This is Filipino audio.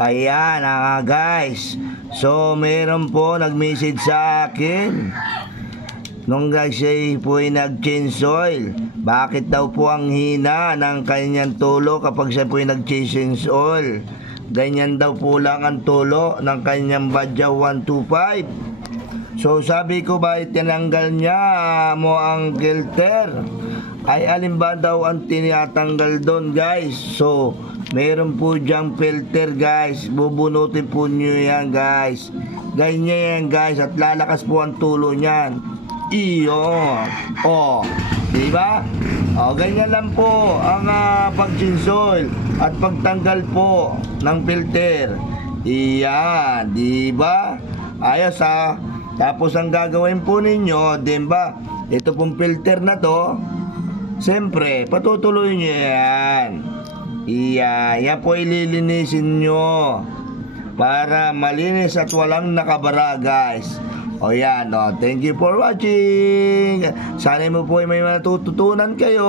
Ayan guys. So meron po nag-message sa akin nung guys siya po ay nag-change oil. Bakit daw po ang hina ng kanyang tulo kapag siya po ay nag-change oil? Ganyan daw po lang ang tulo ng kanyang Badja 125. So sabi ko, ba tinanggal niya mo ang filter? Ay alin ba daw ang tinatanggal doon guys? So meron po diyang filter guys. Bubunutin po nyo yan guys. Ganyan yan guys. At lalakas po ang tulo niyan. Iyon. O, diba? O, ganyan lang po ang pag-chinsoil at pagtanggal po ng filter. Iyan, diba? Ayos ha. Tapos ang gagawin po ninyo, diba? Ito pong filter na to, siyempre, patutuloy nyo yan. Yan po ililinisin nyo para malinis at walang nakabara guys. O yan, thank you for watching. Sana mo po ay may matututunan kayo.